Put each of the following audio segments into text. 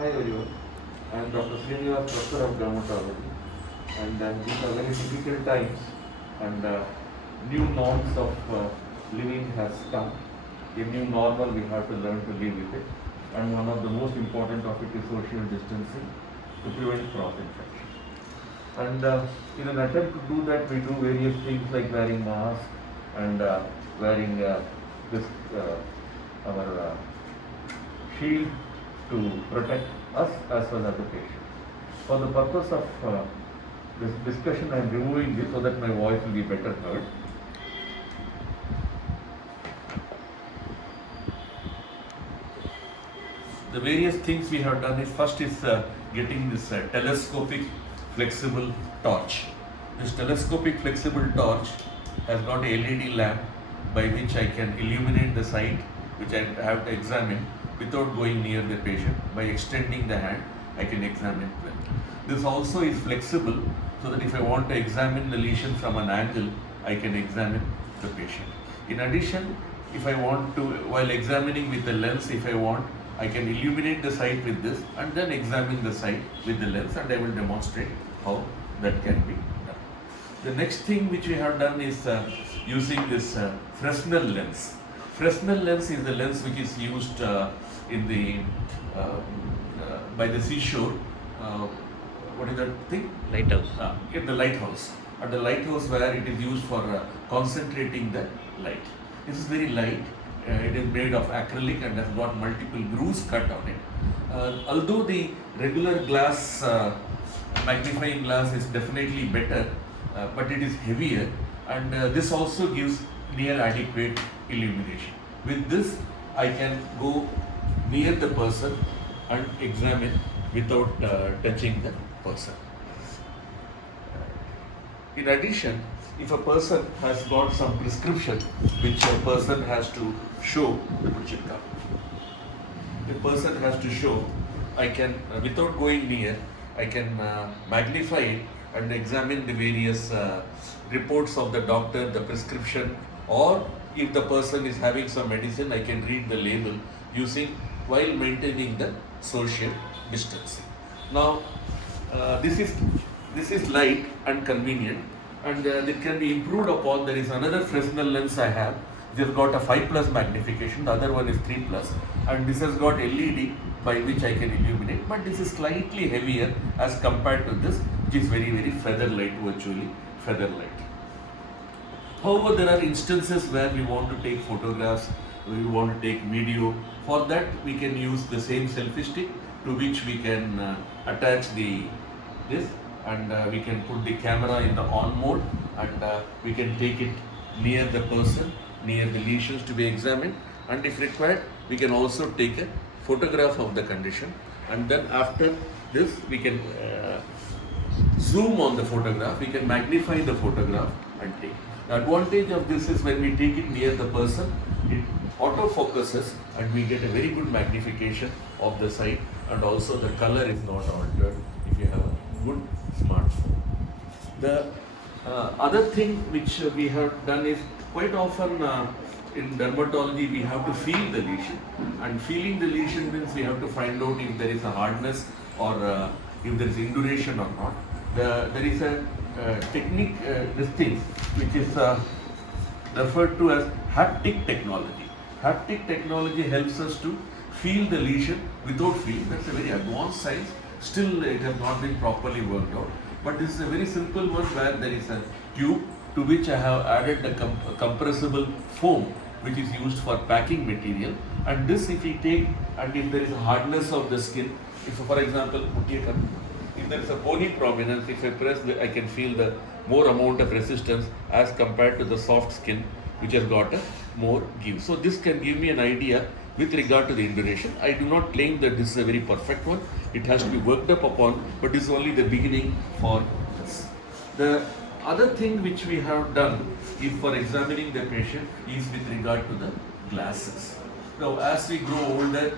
Hi everyone, I am Dr. Srinivas, Professor of Dermatology, and these are very difficult times, and new norms of living has come. A new normal, we have to learn to live with it, and one of the most important of it is social distancing to prevent cross infection. And in an attempt to do that, we do various things like wearing masks and wearing this our shield to protect us as well as the patient. For the purpose of this discussion, I am removing this so that my voice will be better heard. The various things we have done is first is getting this telescopic flexible torch. This telescopic flexible torch has got a LED lamp by which I can illuminate the site which I have to examine without going near the patient. By extending the hand, I can examine well. This also is flexible so that if I want to examine the lesion from an angle, I can examine the patient. In addition, if I want to, while examining with the lens, if I want, I can illuminate the site with this and then examine the site with the lens, and I will demonstrate how that can be done. The next thing which we have done is using this Fresnel lens. Fresnel lens is the lens which is used in the by the seashore. What is that thing? Lighthouse. In the lighthouse. At the lighthouse where it is used for concentrating the light. This is very light. It is made of acrylic and has got multiple grooves cut on it. Although the regular glass, magnifying glass is definitely better, but it is heavier, and this also gives near adequate illumination. With this, I can go near the person and examine without touching the person. In addition, if a person has got some prescription which a person has to show, the person has to show, I can, without going near, I can magnify it and examine the various reports of the doctor, the prescription, or if the person is having some medicine, I can read the label using while maintaining the social distancing. Now, this is light and convenient, and it can be improved upon. There is another Fresnel lens I have. It has got a 5+ magnification, the other one is 3+, and this has got LED by which I can illuminate, but this is slightly heavier as compared to this, which is very, very feather light, virtually feather light. However, there are instances where we want to take photographs, we want to take video. For that, we can use the same selfie stick to which we can attach this, and we can put the camera in the on mode, and we can take it near the person, near the lesions to be examined, and if required, we can also take a photograph of the condition, and then after this, we can zoom on the photograph, we can magnify the photograph and take. The advantage of this is when we take it near the person, it auto focuses and we get a very good magnification of the site, and also the color is not altered if you have a good smartphone. The other thing which we have done is quite often in dermatology we have to feel the lesion, and feeling the lesion means we have to find out if there is a hardness or if there is induration or not. There is a technique, this thing which is referred to as haptic technology. Haptic technology helps us to feel the lesion without feeling. That's a very advanced science. Still, it has not been properly worked out. But this is a very simple one where there is a tube to which I have added the compressible foam which is used for packing material. And this, if we take, and if there is a hardness of the skin, if for example, if there is a bony prominence, if I press, I can feel the more amount of resistance as compared to the soft skin which has got a more give. So this can give me an idea with regard to the induration. I do not claim that this is a very perfect one. It has to be worked up upon, but this is only the beginning for this. The other thing which we have done is for examining the patient is with regard to the glasses. Now, as we grow older,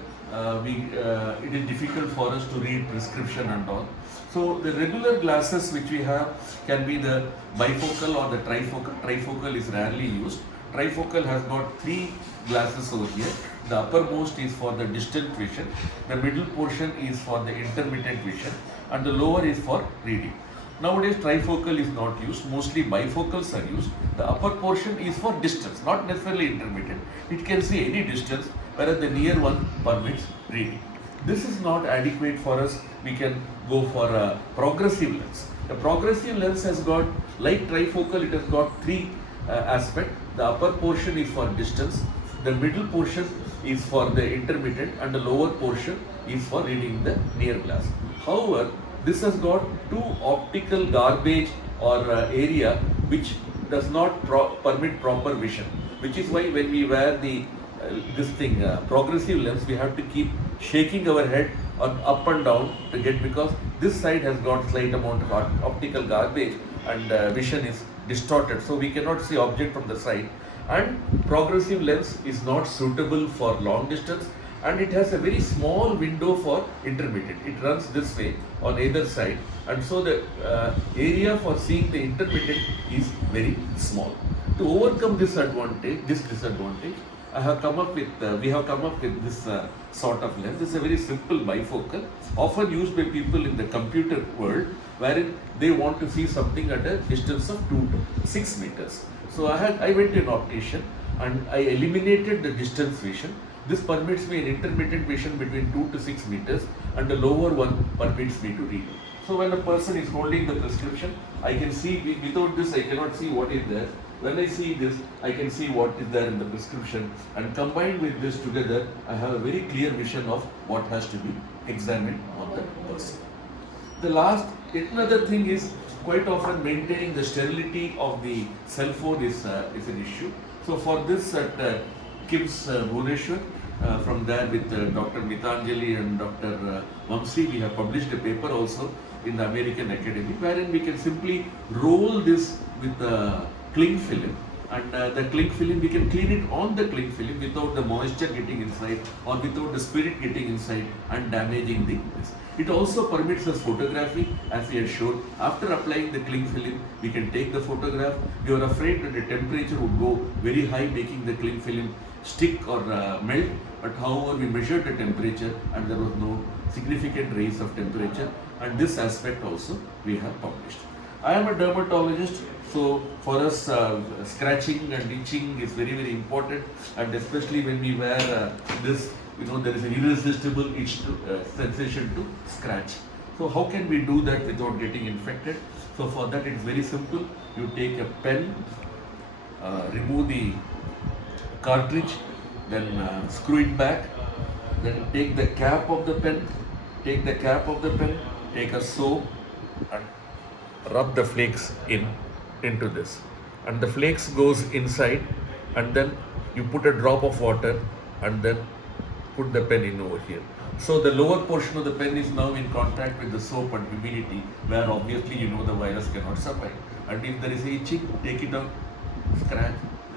it is difficult for us to read prescription and all. So the regular glasses which we have can be the bifocal or the trifocal. Trifocal is rarely used. Trifocal has got 3 glasses over here. The uppermost is for the distant vision, the middle portion is for the intermittent vision, and the lower is for reading. Nowadays trifocal is not used, mostly bifocals are used. The upper portion is for distance, not necessarily intermittent. It can see any distance, whereas the near one permits reading. This is not adequate for us. We can go for a progressive lens. The progressive lens has got, like trifocal, it has got three aspects. The upper portion is for distance, the middle portion is for the intermittent, and the lower portion is for reading the near glass. However, this has got two optical garbage or area which does not permit proper vision, which is why when we wear the progressive lens, we have to keep shaking our head up and down to get, because this side has got slight amount of optical garbage and vision is distorted, so we cannot see object from the side. And progressive lens is not suitable for long distance, and it has a very small window for intermittent. It runs this way on either side, and so the area for seeing the intermittent is very small. To overcome this disadvantage, we have come up with this sort of lens. This is a very simple bifocal, often used by people in the computer world, wherein they want to see something at a distance of 2 to 6 meters. So I went to an optician and I eliminated the distance vision. This permits me an intermittent vision between 2 to 6 meters, and the lower one permits me to read. So when a person is holding the prescription, I can see, without this I cannot see what is there. When I see this, I can see what is there in the prescription, and combined with this together, I have a very clear vision of what has to be examined on the person. Another thing is, quite often maintaining the sterility of the cell phone is an issue. So for this at KIMS Bhubaneswar, from there with Dr. Mitanjali and Dr. Vamsi, we have published a paper also in the American Academy, wherein we can simply roll this with the cling film, and the cling film, we can clean it on the cling film without the moisture getting inside or without the spirit getting inside and damaging this. It also permits us photography, as we had shown. After applying the cling film, we can take the photograph. You are afraid that the temperature would go very high, making the cling film stick or melt, but however we measured the temperature and there was no significant rise of temperature, and this aspect also we have published. I am a dermatologist, so for us scratching and itching is very, very important, and especially when we wear this, there is an irresistible itch sensation to scratch. So how can we do that without getting infected? So for that it is very simple. You take a pen, remove the cartridge, then screw it back, then take the cap of the pen, take a soap and rub the flakes into this, and the flakes goes inside, and then you put a drop of water and then put the pen in over here. So the lower portion of the pen is now in contact with the soap and humidity, where obviously the virus cannot survive. And if there is itching, take it out, scratch,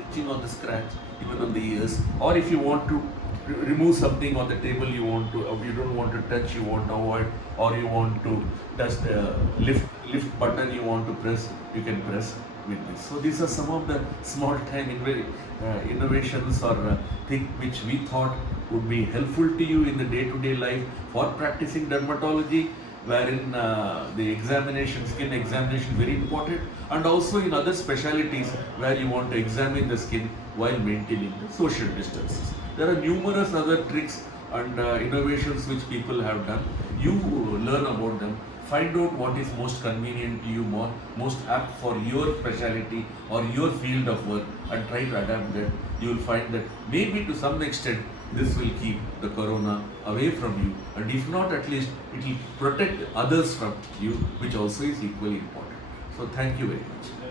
itching on the scratch, even on the ears, or if you want to remove something on the table you don't want to touch, you want to avoid, or you want to touch the lift button you want to press, you can press with this. So these are some of the small time innovations or things which we thought would be helpful to you in the day-to-day life for practicing dermatology, wherein the skin examination is very important, and also in other specialties where you want to examine the skin while maintaining the social distances. There are numerous other tricks and innovations which people have done. You learn about them, find out what is most convenient to you, most apt for your specialty or your field of work, and try to adapt that. You will find that maybe to some extent this will keep the corona away from you, and if not, at least it will protect others from you, which also is equally important. So thank you very much.